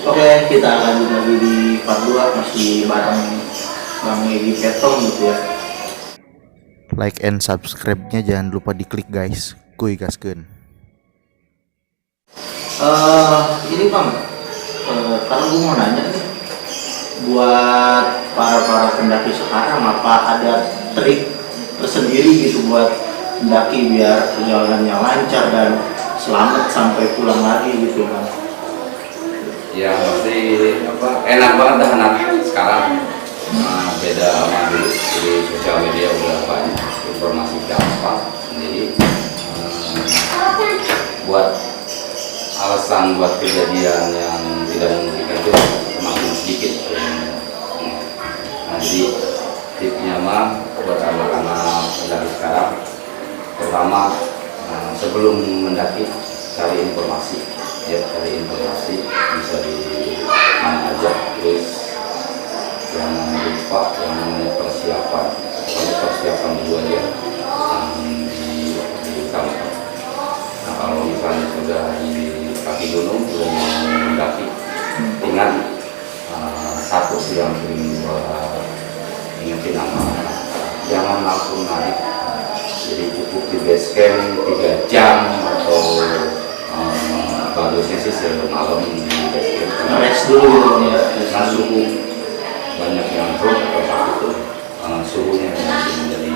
Oke, kita lanjut lagi di part 2 masih bareng Bang Egi Petong gitu ya. Like and subscribe-nya jangan lupa diklik guys. Kuy gaskeun. Ini Bang, kalau gue mau nanya nih, buat para pendaki sekarang apa ada trik tersendiri gitu buat pendaki biar perjalanannya lancar dan selamat sampai pulang lagi gitu Bang? Ya pasti enak banget dah anak sekarang. Beda sama dulu, di sosial media udah banyak informasi gampang, jadi buat alasan buat kejadian yang tidak memungkinkan itu semakin sedikit. Nah, jadi tipsnya mah buat anak-anak pendaki sekarang, pertama sebelum mendaki cari informasi, cari informasi bisa di mana aja, terus jangan lupa yang namanya persiapan. Kalau persiapan dulu aja yang diutamakan. Nah, kalau misalnya sudah di kaki gunung, sudah mendaki, ingat satu yang sering ingetin anak-anak, jangan langsung naik. Jadi cukup di base camp 3 jam atau bagusnya sih semalam di base camp. Rest dulu gitu ya. Nah, suhu banyak yang drop atau sakit tuh suhunya jadi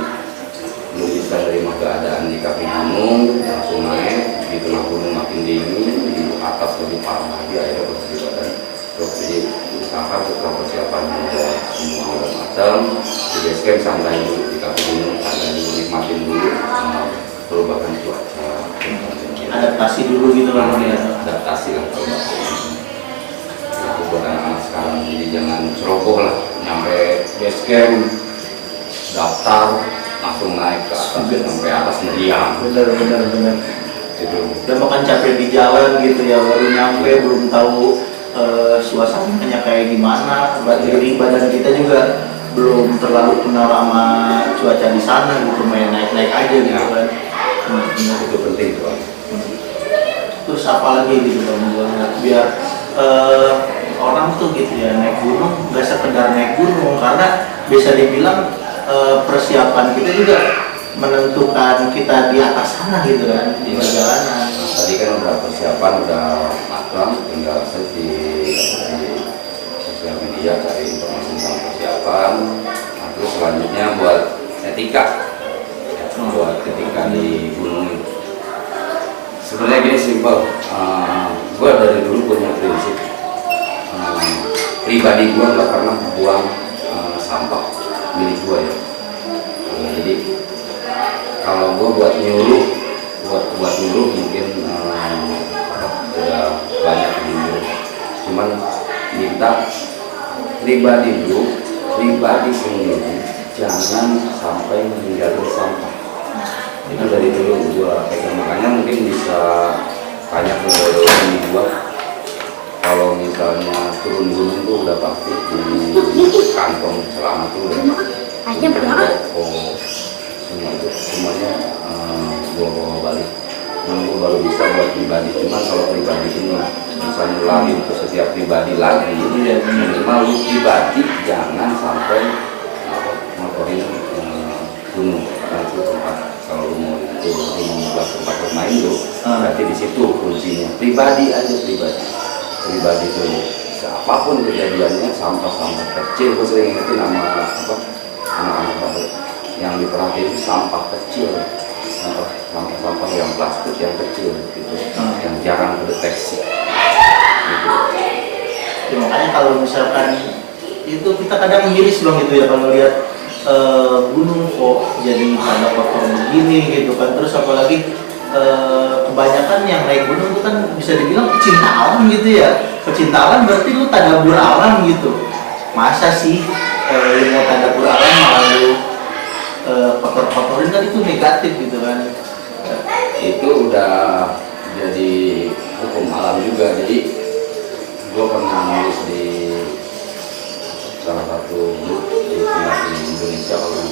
belum bisa menerima keadaan di kaki gunung, langsung naik di tengah gunung makin dingin, di atas lebih parah lagi, akhirnya posisi badan drop. Jadi usahakan setelah persiapan juga semua udah matang, di base camp santai dulu, di kaki gunung santai dulu, nikmatin dulu perubahan cuaca, Adaptasi dulu gitu Bang ya. adaptasi lah kalau itu buat anak-anak sekarang. Jadi jangan ceroboh lah, nyampe base camp daftar langsung naik ke atas sampai atas meriang. Bener. Itu Udah makan capek di jalan gitu ya, baru nyampe belum tahu suasananya kayak gimana, diri badan kita juga belum terlalu kenal sama cuaca di sana gitu, main naik aja gitu kan. itu penting tuh. Terus apa lagi gitu Bang, biar orang tuh gitu ya naik gunung nggak sekedar naik gunung, karena bisa dibilang persiapan kita juga menentukan kita di atas sana gitu kan, di perjalanan. Nah, tadi kan udah persiapan, udah matang, tinggal search di sosial media cari informasi tentang persiapan. Nah, terus selanjutnya buat etika, buat etika di gunung itu. Sebenarnya gini simpel, gue dari dulu punya prinsip pribadi, gue nggak pernah buang sampah milik gue ya. Jadi kalau gue buat nyuruh mungkin udah banyak yang nyuruh, cuman minta pribadi sendiri jangan sampai meninggalkan sampah. Itu dari dulu gue pegang, makanya mungkin bisa banyak yang dibuat. Kalau misalnya turun gunung tuh udah pasti di kantong celana tuh udah semuanya gua bawa balik. Gua baru bisa buat pribadi. Cuman kalau pribadi ini misalnya lagi untuk setiap pribadi lagi, minimal lu pribadi jangan sampai motorin gunung. Karena itu tempat, kalau lu mau buat tempat bermain lu, berarti di situ kuncinya. Pribadi itu apapun kejadiannya, sampah kecil. Gue sering ingetin sama anak-anak baru yang diperhatiin itu sampah kecil, sampah yang plastik yang kecil gitu, yang jarang terdeteksi gitu. Ya, makanya kalau misalkan itu kita kadang miris Bang gitu ya, kalau lihat gunung kok jadi pada kotor begini gitu kan. Terus apalagi kebanyakan yang naik gunung itu kan bisa dibilang pecinta alam gitu ya. Pecinta alam berarti lu tadabur alam gitu. Masa sih lu mau tadabur alam malah lu kotor-kotorin, kan itu negatif gitu kan. Itu udah jadi hukum alam juga. Jadi gua pernah nulis di salah satu grup di Indonesia orang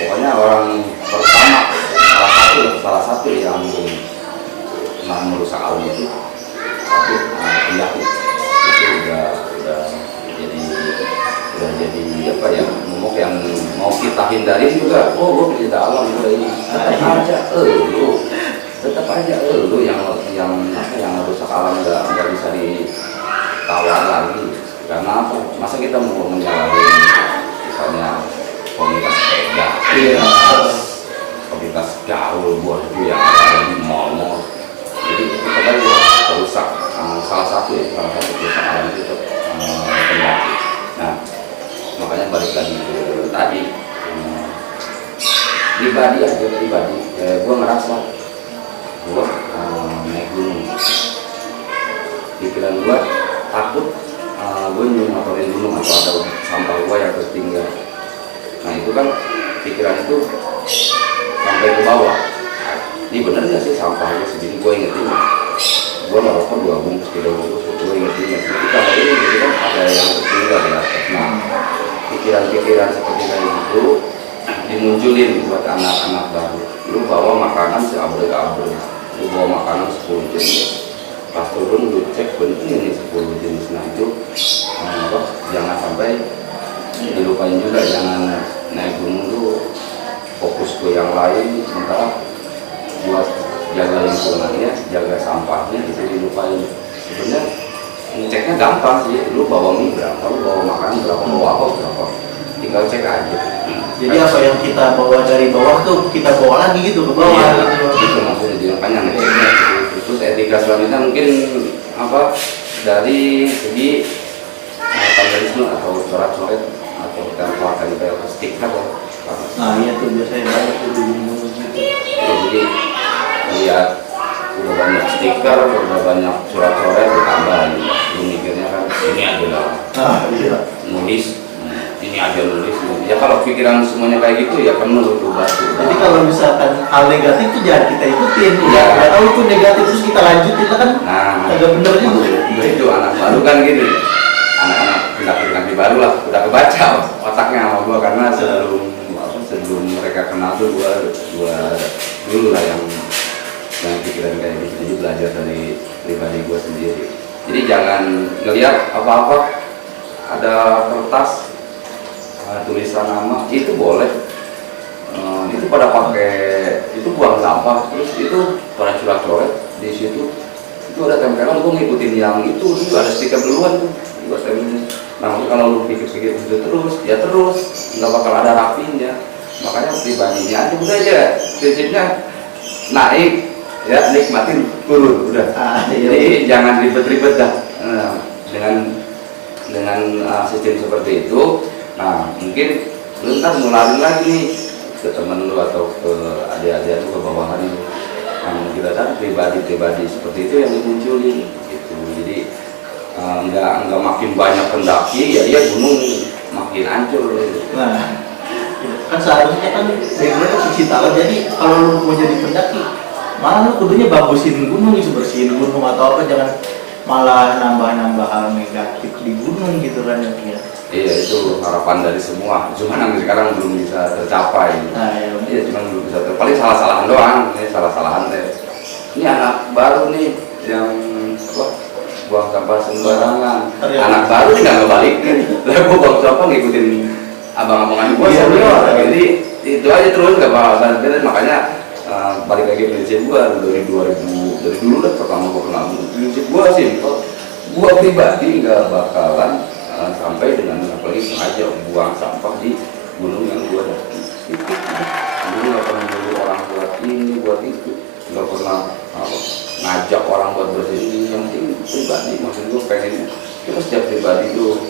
pokoknya orang pertama salah satu yang merusak alam itu pendaki itu udah jadi apa ya, momok yang mau kita hindarin juga. Oh, gue pecinta alam gue ini. Tetap aja lu yang rusak alam nggak bisa ditawar lagi. Karena apa? Masa kita mau menyalahin misalnya komunitas sepeda, komunitas gaul buat itu yang ada di mall. Jadi kita kan rusak salah satu rusak alam itu pendaki. Nah, makanya balik lagi ke tadi pribadi, gue ngerasa gue naik gunung, pikiran gue takut gue nyumbangin gunung atau ada sampah gue yang tertinggal. Nah itu kan pikiran itu sampai ke bawah. Ini bener nggak sih sampah gue segini? Gue ingetin, gue ngerokok 2 bungkus 3 bungkus, gue ingetin. Tapi kalau ini gitu kan ada yang tertinggal di atas. Nah pikiran-pikiran seperti kayak gitu dimunculin buat anak-anak baru. Lu bawa makanan seabrek-abrek, lu bawa makanan 10 jenis, pas turun lu cek bener ini 10 jenis. Nah itu jangan sampai dilupain juga. Jangan naik gunung lu fokus ke yang lain, sementara buat jaga lingkungannya, jaga sampahnya itu dilupain. Sebenarnya ngeceknya gampang sih, lu bawa mie berapa, lu bawa makanan berapa, bawa apa berapa, tinggal cek aja. Jadi apa yang kita bawa dari bawah tuh kita bawa lagi gitu ke bawah gitu. Itu maksudnya jangan ngeceknya. Terus etika selanjutnya mungkin apa, dari segi vandalisme atau coret-coret atau tempel stiker ya. Nah iya tuh biasanya banyak tuh di gunung gitu. Jadi lihat udah banyak stiker, udah banyak coret-coret ditambahin. Lu mikirnya kan ini adalah nulis, ini aja nulis. Ya kalau pikiran semuanya kayak gitu ya penuh itu batu. Jadi kalau misalkan hal negatif itu jangan kita ikutin. Ya. Ya tahu itu negatif terus kita lanjutin kan agak bener juga. Itu anak baru kan gini. Anak-anak pendaki baru lah udah kebaca otaknya sama gua, karena sebelum mereka kenal tuh gua dulu lah yang pikiran kayak gitu. Jadi belajar dari pribadi gua sendiri. Jadi jangan ngelihat apa-apa ada kertas tulisan nama itu boleh, itu pada pakai itu buang sampah, terus itu pada coret-coret di situ. Itu ada tempelan, gue ngikutin yang itu ada stiker duluan tuh, gue stempelin. Nah kalau lu pikir-pikir itu terus nggak bakal ada rapinya. Makanya pribadinya aja udah aja prinsipnya naik ya, nikmatin turun udah. Jadi jangan ribet-ribet dah dengan sistem seperti itu. Nah mungkin lu ntar nularin lagi nih ke temen lu atau ke adik-adik lu, ke bawahan lu. Nah, kita kan pribadi seperti itu yang dimunculin gitu. Jadi nggak makin banyak pendaki ya dia gunung makin hancur gitu. Nah kan seharusnya kan background itu sisi talent. Jadi kalau lu mau jadi pendaki malah lu kudunya bagusin gunung gitu, bersihin gunung atau apa, jangan malah nambah hal negatif di gunung gitu kan ya. Iya itu harapan dari semua, cuman sampai sekarang belum bisa tercapai. Nah, iya cuman belum bisa tercapai, paling salah-salahan doang. Ini salah-salahan deh. Ini anak baru nih yang buang sampah sembarangan. Anak baru nih nggak ngebalikin. Lah gua buang sampah ngikutin abang-abangan gua senior. Jadi itu aja terus nggak bakal. Makanya balik lagi prinsip gua dari dulu dah pertama gua kenal prinsip gua simpel. Gua pribadi nggak bakalan sampai dengan apalagi sengaja buang sampah di gunung yang gua daki. Gue nggak pernah nyuruh orang buat ini buat itu, nggak pernah ngajak orang buat bersihin. Yang penting pribadi, maksud gue pengen kita setiap pribadi itu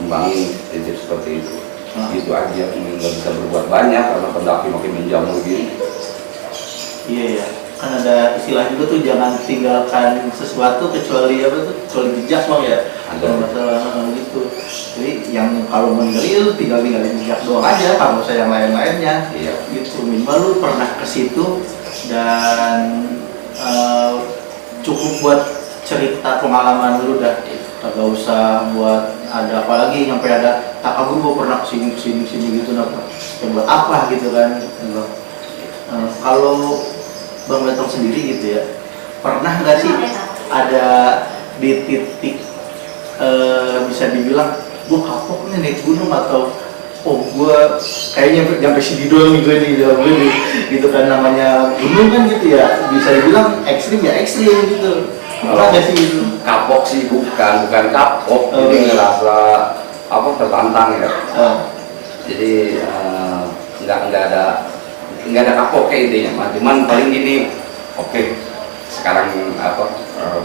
kembangin prinsip seperti itu. Gitu aja, nggak bisa berbuat banyak karena pendaki makin menjamur gini. Iya ya, kan ada istilah juga tuh jangan tinggalkan sesuatu kecuali kecuali jejak bang ya. Ada masalah gitu. Jadi yang kalau meninggal tinggalin jejak doang aja, kalau usah yang lain-lainnya. Iya. Gitu. Minimal lu pernah ke situ dan cukup buat cerita pengalaman lu dah. Kagak usah buat ada apa lagi sampai ada tak gua pernah kesini gitu buat apa gitu kan. Kalau Bang Betong sendiri gitu ya, pernah nggak sih ada di titik bisa dibilang gue kapok nih naik gunung, atau oh gue kayaknya sampai sini doang nih gue nih gitu kan, namanya gunung kan gitu ya, bisa dibilang ekstrim ya ekstrim gitu. Pernah nggak sih itu? Kapok sih bukan kapok, jadi ngerasa apa tertantang ya. Jadi nggak ada kapok kayak intinya, cuman paling gini, oke, sekarang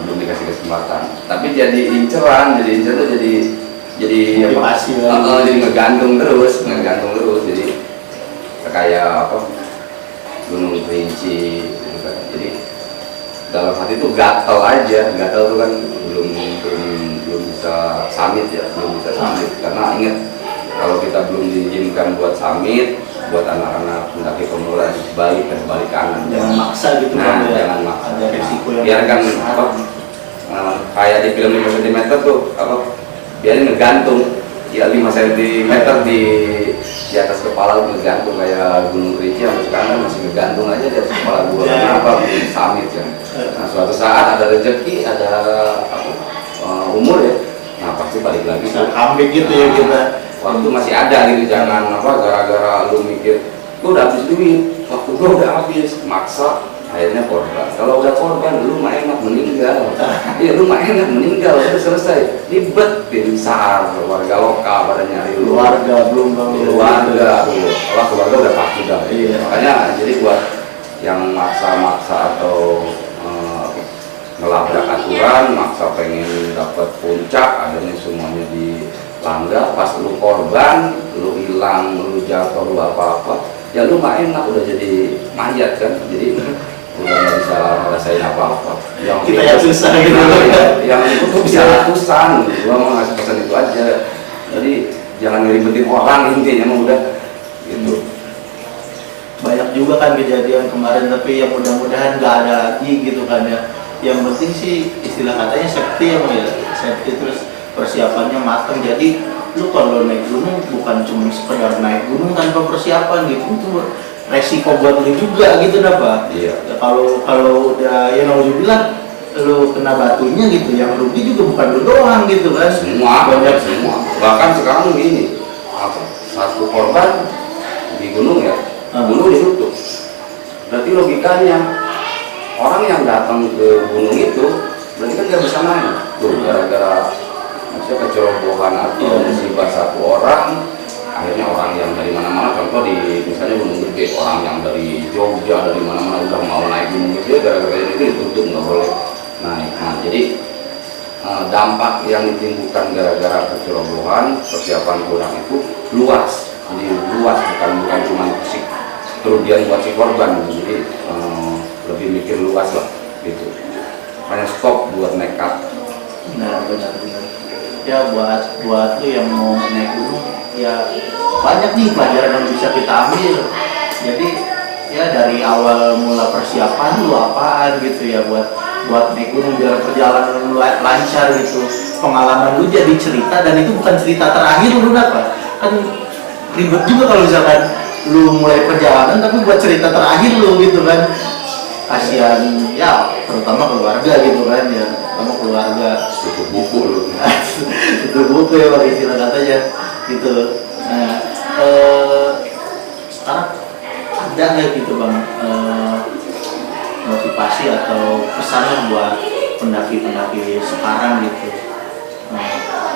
belum dikasih kesempatan, tapi jadi inceran tuh jadi Motivasi jadi ngegantung terus, jadi kayak Gunung Kerinci gitu kan. Jadi dalam hati tuh gatel tuh kan belum bisa summit ya, karena ingat kalau kita belum diizinkan buat summit, buat anak-anak pendaki pemula balik kanan, Jangan maksa gitu kan ya. jangan maksa. Ada risiko yang Biarkan besar. kayak di film 5 cm tuh biarin ngegantung ya 5 cm di atas kepala lu ngegantung kayak Gunung Kerinci sampai sekarang masih ngegantung aja di atas kepala gua. Kenapa belum summit kan? Nah, suatu saat ada rezeki, ada umur ya, nah pasti balik lagi. Bisa comeback gitu ya kita. Waktu masih ada gitu, jangan gara-gara lu mikir gua udah habis duit, waktu gua udah habis, maksa akhirnya korban. Kalau udah korban lu mah enak meninggal. Iya, lu mah enak meninggal, udah selesai. Ribet tim SAR, warga lokal pada nyari lu. Keluarga belum Keluarga dulu. Kalau keluarga udah pasti dah. Iya. Makanya jadi buat yang maksa-maksa atau ngelabrak aturan, maksa pengen dapat puncak, akhirnya semuanya dilanggar. Pas lu korban, lu hilang, lu jatuh, lu apa-apa, ya lu mah enak udah jadi mayat kan. Jadi udah nggak bisa ngerasain apa-apa. Kita yang susah gitu. Yang itu tuh bisa ratusan. Gua mau ngasih pesan itu aja. Jadi jangan ngeribetin orang, intinya mah udah gitu. Banyak juga kan kejadian kemarin, tapi yang mudah-mudahan nggak ada lagi gitu kan ya. Yang penting sih istilah katanya safety ya, safety, terus persiapannya matang. Jadi lu kalau naik gunung bukan cuma sekedar naik gunung tanpa persiapan gitu, itu resiko buat lu juga gitu dapat. Iya. Ya, kalau udah ya bilang lu kena batunya gitu, yang rugi juga bukan lu doang gitu kan. Semua Banyak. semua. Bahkan sekarang gini, satu korban di gunung ya, gunung ditutup. Berarti logikanya orang yang datang ke gunung itu berarti kan nggak bisa main. Tuh gara-gara maksudnya kecerobohan atau musibah satu orang, akhirnya orang yang dari mana-mana, contoh di misalnya Gunung Gede, orang yang dari Jogja, dari mana-mana udah mau naik gunung itu, gara-gara itu ditutup, nggak boleh naik. Nah, jadi dampak yang ditimbulkan gara-gara kecerobohan, persiapan kurang itu luas. Jadi luas, bukan cuma si kerugian buat si korban, jadi lebih mikir luas lah gitu. Hanya stop buat nekat. Benar. Ya buat lu yang mau naik gunung, ya banyak nih pelajaran yang bisa kita ambil. Jadi ya dari awal mula persiapan lu apaan gitu ya, buat naik gunung biar perjalanan lu lancar gitu. Pengalaman lu jadi cerita, dan itu bukan cerita terakhir lu dapat. Kan ribet juga kalau misalkan lu mulai perjalanan tapi buat cerita terakhir lu gitu kan. Kasihan ya, terutama keluarga gitu kan ya, terutama keluarga. Tutup buku lu. Itu buku ya pakai istilah katanya gitu. Nah, sekarang ada nggak gitu bang motivasi atau pesan buat pendaki-pendaki sekarang gitu,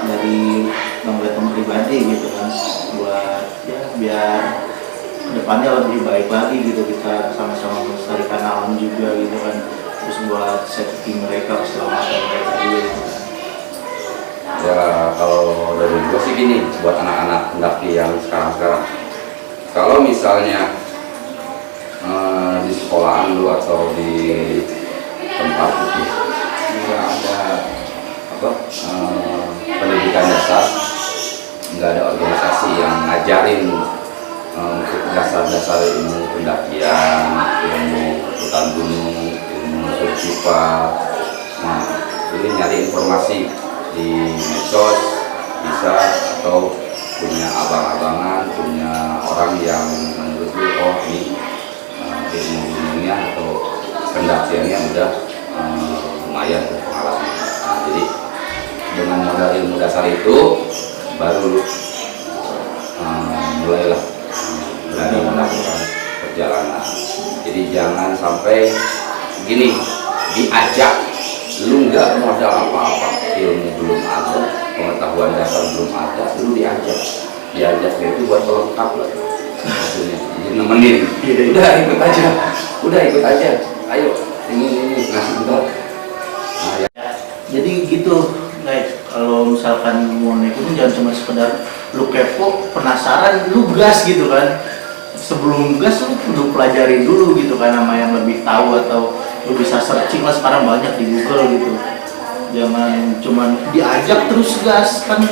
dari bang Betom pribadi gitu kan, buat ya biar kedepannya lebih baik lagi gitu, kita sama-sama melestarikan alam juga gitu kan, terus buat safety mereka, keselamatan mereka juga gitu kan. Ya kalau dari gue sih gini, buat anak-anak pendaki yang sekarang-sekarang, kalau misalnya di sekolahan lu atau di tempat itu nggak ada pendidikan dasar, nggak ada organisasi yang ngajarin untuk dasar-dasar ilmu pendakian, ilmu hutan gunung, ilmu survival. Nah, jadi nyari informasi di medsos bisa, atau punya abang-abangan, punya orang yang menurut lu, oh ini ilmu gunungnya atau pendakiannya udah lumayan dengan modal ilmu dasar itu baru lu mulailah berani melakukan perjalanan. Jadi jangan sampai gini, diajak lu nggak modal apa-apa, ilmu belum ada, pengetahuan dasar belum ada, lu diajak itu buat pelengkap lah maksudnya, jadi nemenin. udah ikut aja, ayo ini nah ya. Jadi gitu guys, kalau misalkan mau naik gunung jangan cuma sekedar lu kepo, penasaran, lu gas gitu kan. Sebelum gas lu kudu pelajarin dulu gitu kan sama yang lebih tahu, atau lu bisa searching lah, sekarang banyak di Google gitu. Jangan cuman diajak terus gas, kan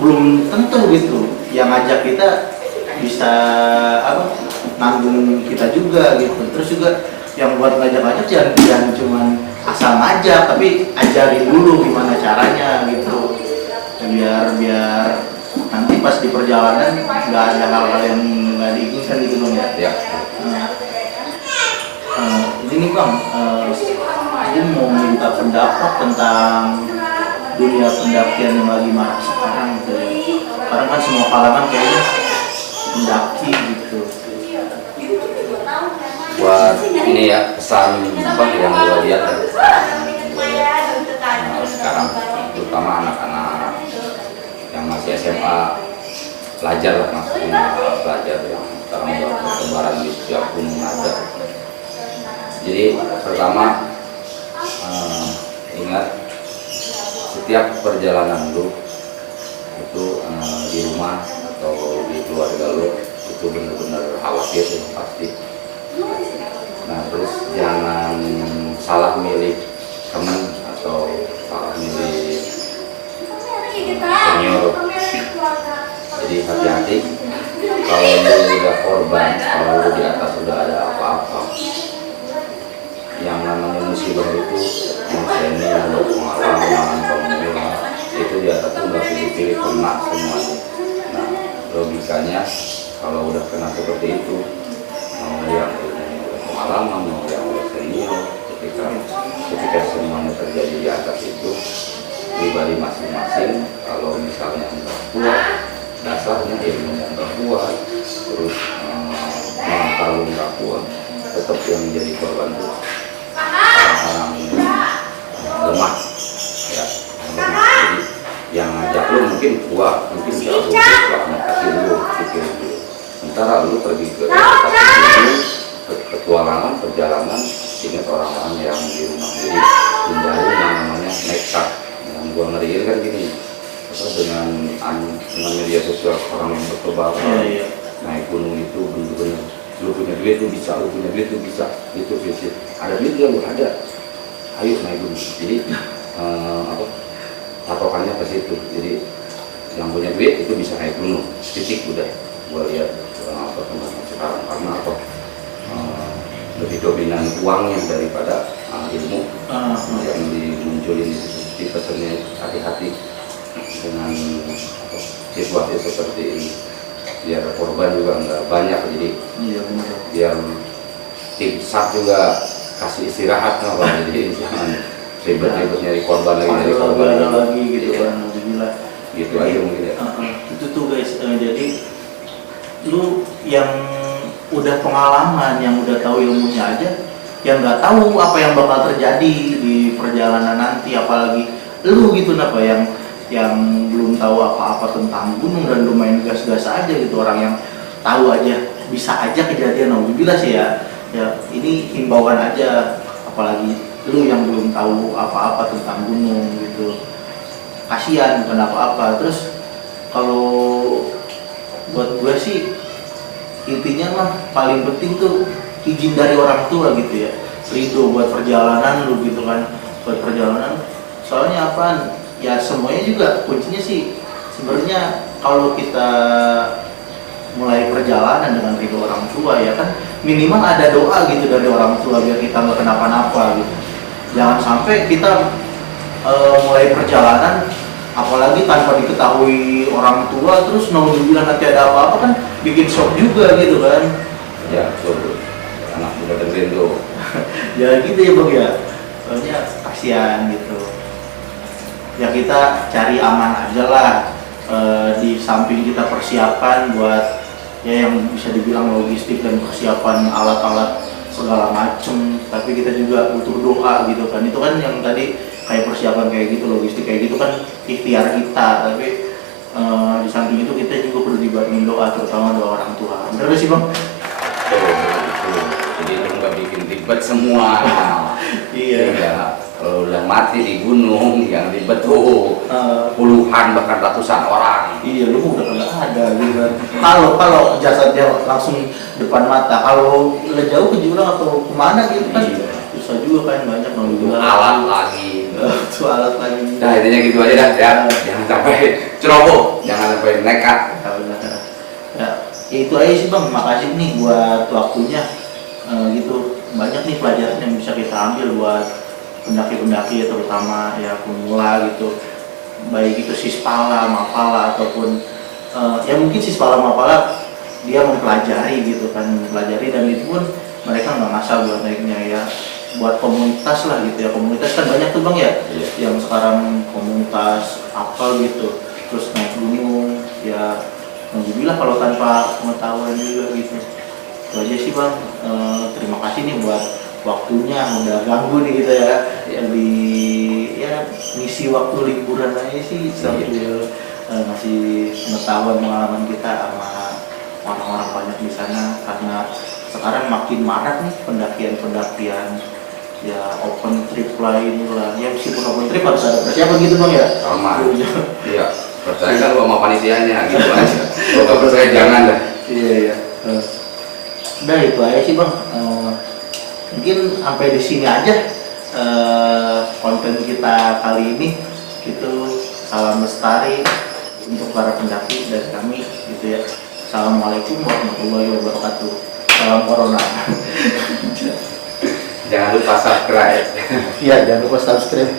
belum tentu gitu. Yang ngajak kita bisa nanggung kita juga gitu. Terus juga yang buat ngajak-ngajak jangan cuman asal ngajak, tapi ajarin dulu gimana caranya gitu, biar nanti pas di perjalanan nggak ada hal-hal yang nggak diinginkan gitu dong ya. Ini Bang, aku mau minta pendapat tentang dunia pendakian yang lagi marak sekarang gitu ya. Sekarang kan semua kalangan kayaknya mendaki gitu. Buat ini ya pesan apa yang gue lihat sekarang, terutama anak-anak yang masih SMA, pelajar lah, maksudnya pelajar yang sekarang udah bertebaran di setiap gunung ada. Jadi pertama ingat, setiap perjalanan lu itu di rumah atau di keluarga lu itu benar-benar khawatir ya, pasti. Nah terus jangan salah milih teman atau salah milih senior. Jadi hati-hati kalau lu udah korban, kalau lu di atas udah ada apa-apa, yang namanya musibah itu senior, pengalaman, pemula itu di atas tuh nggak pilih-pilih, kena semuanya. Nah logikanya kalau udah kena seperti itu, mau yang pengalaman, mau yang senior, ketika semuanya terjadi di atas itu, pribadi masing-masing kalau misalnya nggak kuat dasarnya, ilmunya nggak kuat, terus mental nggak kuat, tetap yang menjadi korban itu orang-orang lemah ya. Jadi yang ngajak lu mungkin kuat, mungkin jauh tapi lu pikir dulu, sementara lu pergi ke petualangan, perjalanan, ingat orang-orang yang di rumah. Jadi hindari yang namanya nekat. Yang gua ngeriin kan gini, dengan media sosial orang yang bertebaran naik gunung itu bener-bener lu punya duit lu bisa, lu punya duit lu bisa, itu prinsip. Ada duit yang lu ada, ayo naik gunung. Jadi patokannya ke situ. Jadi yang punya duit itu bisa naik gunung, titik udah. Gua lihat orang perkembangan sekarang karena apa? Lebih dominan uangnya daripada ilmu yang dimunculin itu. Jadi pesannya hati-hati dengan situasi seperti ini, biar korban juga nggak banyak. Jadi biar tim SAR juga kasih istirahat nggak Bang. Jadi jangan ribet-ribet nyari korban lagi gitu kan, gila gitu aja mungkin ya. Itu tuh guys, jadi lu yang udah pengalaman, yang udah tahu ilmunya aja, yang nggak tahu apa yang bakal terjadi di perjalanan nanti, apalagi lu gitu napa yang belum tahu apa-apa tentang gunung dan lu main gas-gas aja gitu. Orang yang tahu aja bisa aja kejadian, alhamdulillah sih ya ini himbauan aja, apalagi lu yang belum tahu apa-apa tentang gunung gitu. Kasihan, bukan apa-apa. Terus kalau buat gue sih intinya mah paling penting tuh izin dari orang tua gitu ya, ridho buat perjalanan lu gitu kan, buat perjalanan. Soalnya apaan ya, semuanya juga kuncinya sih sebenarnya kalau kita mulai perjalanan dengan ridho orang tua ya kan, minimal ada doa gitu dari orang tua biar kita nggak kenapa-napa gitu. Jangan sampai kita mulai perjalanan apalagi tanpa diketahui orang tua, terus naudzubillah nanti ada apa-apa kan bikin shock juga gitu kan ya. Betul, anak muda dengerin tuh ya gitu ya Bang ya, soalnya kasihan gitu. ya kita cari aman aja lah. Di samping kita persiapan buat ya yang bisa dibilang logistik dan persiapan alat-alat segala macem, tapi kita juga butuh doa gitu kan. Itu kan yang tadi kayak persiapan kayak gitu, logistik kayak gitu kan ikhtiar kita, tapi di samping itu kita juga perlu dibarengin doa, terutama doa orang tua. Bener gak sih bang? Betul. Jadi lu nggak bikin ribet semua. Iya. Kalau udah mati di gunung yang ribet tuh puluhan bahkan ratusan orang. Iya, lu udah nggak ada gitu kan. Kalau jasadnya langsung depan mata, kalau udah jauh ke jurang atau kemana gitu kan, Iya. susah juga kan, banyak yang Itu juga alat lagi. itu alat lagi. Nah intinya gitu aja dah ya. Jangan sampai ceroboh, jangan sampai nekat. Ya, benar. Ya, itu aja sih bang. Makasih nih buat waktunya. Gitu banyak nih pelajaran yang bisa kita ambil buat pendaki-pendaki terutama ya pemula gitu, baik itu Sispala, Mapala ataupun ya mungkin Sispala, Mapala dia mempelajari gitu kan, mempelajari dan itu pun mereka nggak ngasal buat naiknya ya, buat komunitas lah gitu ya. Komunitas kan banyak tuh bang ya, Iya. yang sekarang komunitas apa gitu, terus naik gunung ya, alhamdulillah kalau tanpa pengetahuan juga gitu. Itu aja sih bang. Terima kasih nih buat waktunya, udah ganggu nih kita ya, di ya ngisi waktu liburan aja sih sambil ngasih pengetahuan pengalaman kita sama orang-orang banyak di sana, karena sekarang makin marak nih pendakian ya, open trip lain lah ya. Meskipun open trip harus ada persiapan gitu bang ya. Sama. Iya. Percaya kan sama panitianya gitu aja. Kalau nggak percaya jangan dah. Iya. Udah itu aja sih bang. Mungkin sampai di sini aja konten kita kali ini. Gitu. Salam lestari untuk para pendaki dari kami gitu ya. Assalamualaikum warahmatullahi wabarakatuh. Salam corona. Jangan lupa subscribe. Iya, jangan lupa subscribe.